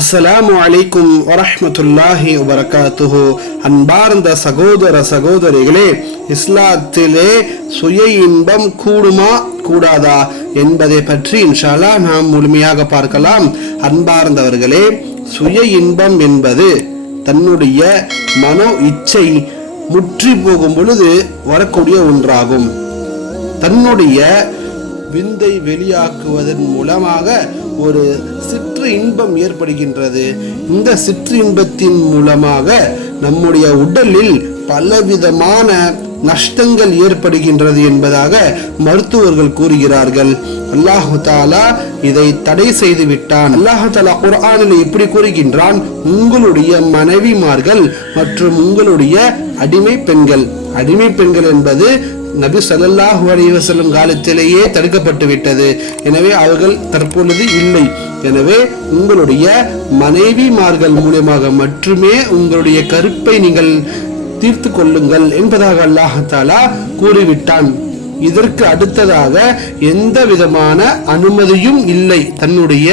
அஸ்ஸலாமு அலைக்கும் வரஹ்மத்துல்லாஹி வபரகாத்துஹு. அன்பார்ந்த சகோதர சகோதரிகளே இஸ்லாத்திலே சுய இன்பம் கூடுமா கூடாதா என்பதை பற்றி இன்ஷால்லா நாம் முழுமையாக பார்க்கலாம். அன்பார்ந்தவர்களே சுய இன்பம் என்பது தன்னுடைய மனோ இச்சை முற்றி போகும் பொழுது வரக்கூடிய ஒன்றாகும். தன்னுடைய விந்தை வெளியாக்குவதன் மூலமாக ஒரு சிற்று இன்பம் ஏற்படுகின்றது. இந்த சிற்று இன்பத்தின் மூலமாக நம்முடைய உடலில் பலவிதமான நஷ்டங்கள் ஏற்படுகின்றது என்பதாக மருத்துவர்கள் கூறுகிறார்கள். அல்லாஹு தாலா இதை தடை செய்து விட்டான். அல்லாஹு தாலா குர்ஆனில் இப்படி கூறுகின்றான் உங்களுடைய மனைவிமார்கள் மற்றும் உங்களுடைய அடிமை பெண்கள். அடிமை பெண்கள் என்பது நபி ஸல்லல்லாஹு அலைஹி காலத்திலேயே தடுக்கப்பட்டு விட்டது. எனவே அவர்கள் தற்பொழுது இல்லை. எனவே உங்களுடைய மனைவிமார்கள் மூலியமாக மட்டுமே உங்களுடைய கருப்பை நீங்கள் தீர்த்து கொள்ளுங்கள் என்பதாக அல்லாஹாலா கூறிவிட்டான். இதற்கு அடுத்ததாக எந்த விதமான அனுமதியும் இல்லை தன்னுடைய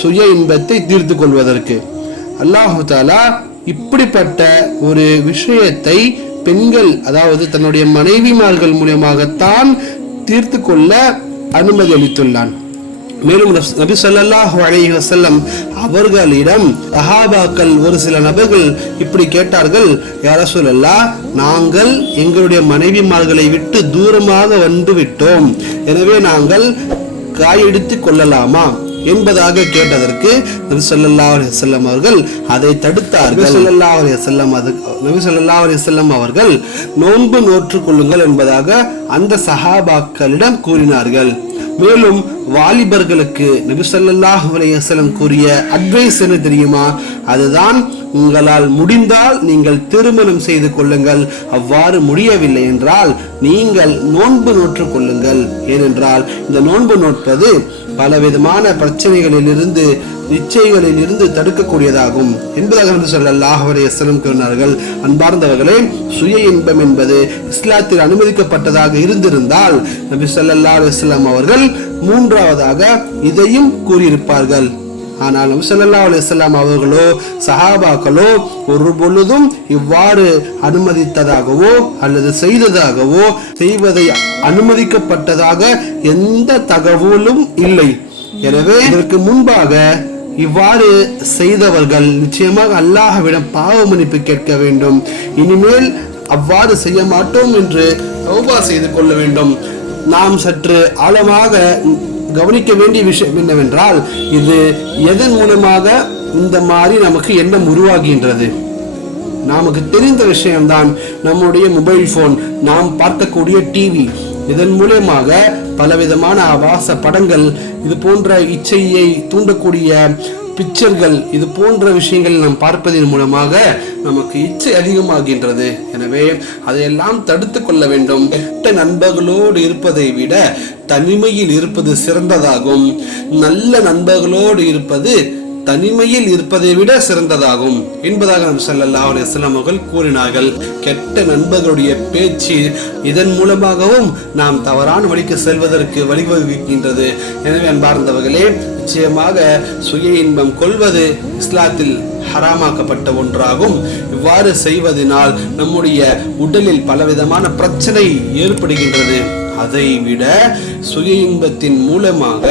சுய இன்பத்தை தீர்த்து கொள்வதற்கு. அல்லாஹு தாலா இப்படிப்பட்ட ஒரு விஷயத்தை பெண்கள் அதாவது தன்னுடைய மனைவிமார்கள் மூலியமாகத்தான் தீர்த்து கொள்ள அனுமதி அளித்துள்ளான். மேலும் நபி ஸல்லல்லாஹு அலைஹி வசல்லம் அவர்களிடம் அஹாபாக்கள் ஒரு சில நபர்கள் இப்படி கேட்டார்கள் யார சொல்லல்லா நாங்கள் எங்களுடைய மனைவிமார்களை விட்டு தூரமாக வந்து விட்டோம் எனவே நாங்கள் காயெடுத்து கொள்ளலாமா? என்பதாக கேட்டதற்கு நபி சொல்லல்லா அலைஹி வஸல்லம் அவர்கள் அதை தடுத்தார்கள். சொல்லல்லா ஸல்லல்லாஹு அது நபி சொல்லல்லா அலைஹி அவர்கள் நோன்பு நோற்று கொள்ளுங்கள் என்பதாக அந்த சஹாபாக்களிடம் கூறினார்கள். மேலும் வாலிபர்களுக்கு நபி சொல்லல்லாஹ் அலைஹி கூறிய அட்வைஸ் என்ன தெரியுமா? அதுதான் உங்களால் முடிந்தால் நீங்கள் திருமணம் செய்து கொள்ளுங்கள். அவ்வாறு முடியவில்லை என்றால் நீங்கள் நோன்பு நோற்று கொள்ளுங்கள். ஏனென்றால் இந்த நோன்பு நோட்பது பலவிதமான பிரச்சனைகளிலிருந்து நிச்சயங்களில் இருந்து தடுக்கக்கூடியதாகும். என்பதாக நபி ஸல்லல்லாஹு அலைஹி எஸ்லம் கூறினார்கள். அன்பார்ந்தவர்களே சுய இன்பம் என்பது இஸ்லாத்தில் அனுமதிக்கப்பட்டதாக இருந்திருந்தால் நபி சொல்லல்லா அலுவலாம் அவர்கள் மூன்றாவதாக இதையும் கூறியிருப்பார்கள். ஆனாலும் சல்லல்லா ஸல்லல்லாஹு அவர்களோ சஹாபாக்களோ ஒரு பொழுதும் இவ்வாறு அனுமதித்ததாகவோ அல்லது செய்ததாகவோ செய்வதை அனுமதிக்கப்பட்டதாக எந்த தகவலும் இல்லை. எனவே இதற்கு முன்பாக இவ்வாறு செய்தவர்கள் நிச்சயமாக அல்லாஹ்விடம் பாவ மன்னிப்பு கேட்க வேண்டும். இனிமேல் அவ்வாறு செய்ய மாட்டோம் என்று தௌபா செய்து கொள்ள வேண்டும். நாம் சற்று ஆழமாக கவனிக்க வேண்டிய விஷயம் என்னவென்றால் இது எதன் மூலமாக இந்த மாதிரி நமக்கு எண்ணம் உருவாகின்றது? நமக்கு தெரிந்த விஷயம்தான் நம்முடைய மொபைல் போன் நாம் பார்க்கக்கூடிய டிவி இதன் மூலயமாக பலவிதமான ஆபாச படங்கள் இது போன்ற இச்சையை தூண்டக்கூடிய பிக்சர்கள் இது போன்ற விஷயங்கள் நாம் பார்ப்பதன் மூலமாக நமக்கு இச்சை அதிகமாகின்றது. எனவே அதையெல்லாம் தடுத்து கொள்ள வேண்டும். கெட்ட நண்பர்களோடு இருப்பதை விட தனிமையில் இருப்பது சிறந்ததாகும். நல்ல நண்பர்களோடு இருப்பது தனிமையில் இருப்பதை விட சிறந்ததாகும். என்பதாக நம் ஸல்லல்லாஹு அலைஹி அவர்கள் கூறினார்கள். கெட்ட நண்பர்களுடைய பேச்சு இதன் மூலமாகவும் நாம் தவறான வழிக்கு செல்வதற்கு வழிவகுக்கின்றது. எனவே அன்பார்ந்தவர்களே நிச்சயமாக சுய இன்பம் கொள்வது இஸ்லாத்தில் ஹராமாக்கப்பட்ட ஒன்றாகும். இவ்வாறு செய்வதனால் நம்முடைய உடலில் பலவிதமான பிரச்சனை ஏற்படுகின்றது. அதை விட சுய இன்பத்தின் மூலமாக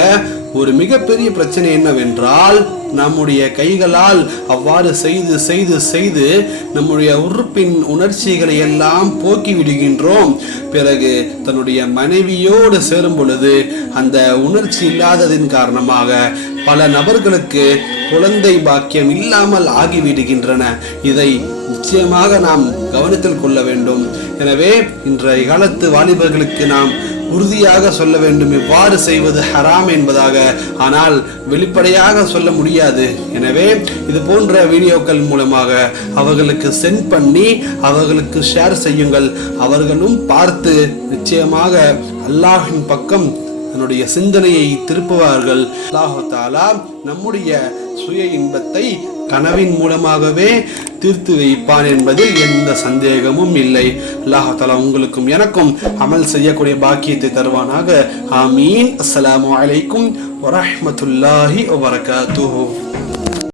ஒரு மிகப்பெரிய பிரச்சனை என்னவென்றால் நம்முடைய கைகளால் அவ்வாறு செய்து செய்து செய்து நம்முடைய உறுப்பின் உணர்ச்சிகளை எல்லாம் போக்கி விடுகின்றோம். பிறகு தன்னுடைய மனைவியோடு சேரும் பொழுது அந்த உணர்ச்சி இல்லாததின் காரணமாக பல நபர்களுக்கு குழந்தை பாக்கியம் இல்லாமல் ஆகிவிடுகின்றன. இதை நிச்சயமாக நாம் கவனத்தில் கொள்ள வேண்டும். எனவே இன்றைய காலத்து வாலிபர்களுக்கு நாம் உறுதியாக சொல்ல வேண்டும். இவ்வாறு செய்வது ஹராம் என்பதாக. ஆனால் வெளிப்படையாக சொல்ல முடியாது. எனவே இது போன்ற வீடியோக்கள் மூலமாக அவர்களுக்கு சென்ட் பண்ணி அவர்களுக்கு ஷேர் செய்யுங்கள். அவர்களும் பார்த்து நிச்சயமாக அல்லாஹின் பக்கம் தன்னுடைய சிந்தனையை திருப்புவார்கள். அல்லாஹு தாலா நம்முடைய சுய இன்பத்தை கனவின் மூலமாகவே தீர்த்து வைப்பான் என்பதில் எந்த சந்தேகமும் இல்லை. அல்லாஹாலா உங்களுக்கும் எனக்கும் அமல் செய்யக்கூடிய பாக்கியத்தை தருவானாக. ஆமீன். அஸ்லாம் வலைக்கும் வரமத்துல்லாஹி வரகாத்து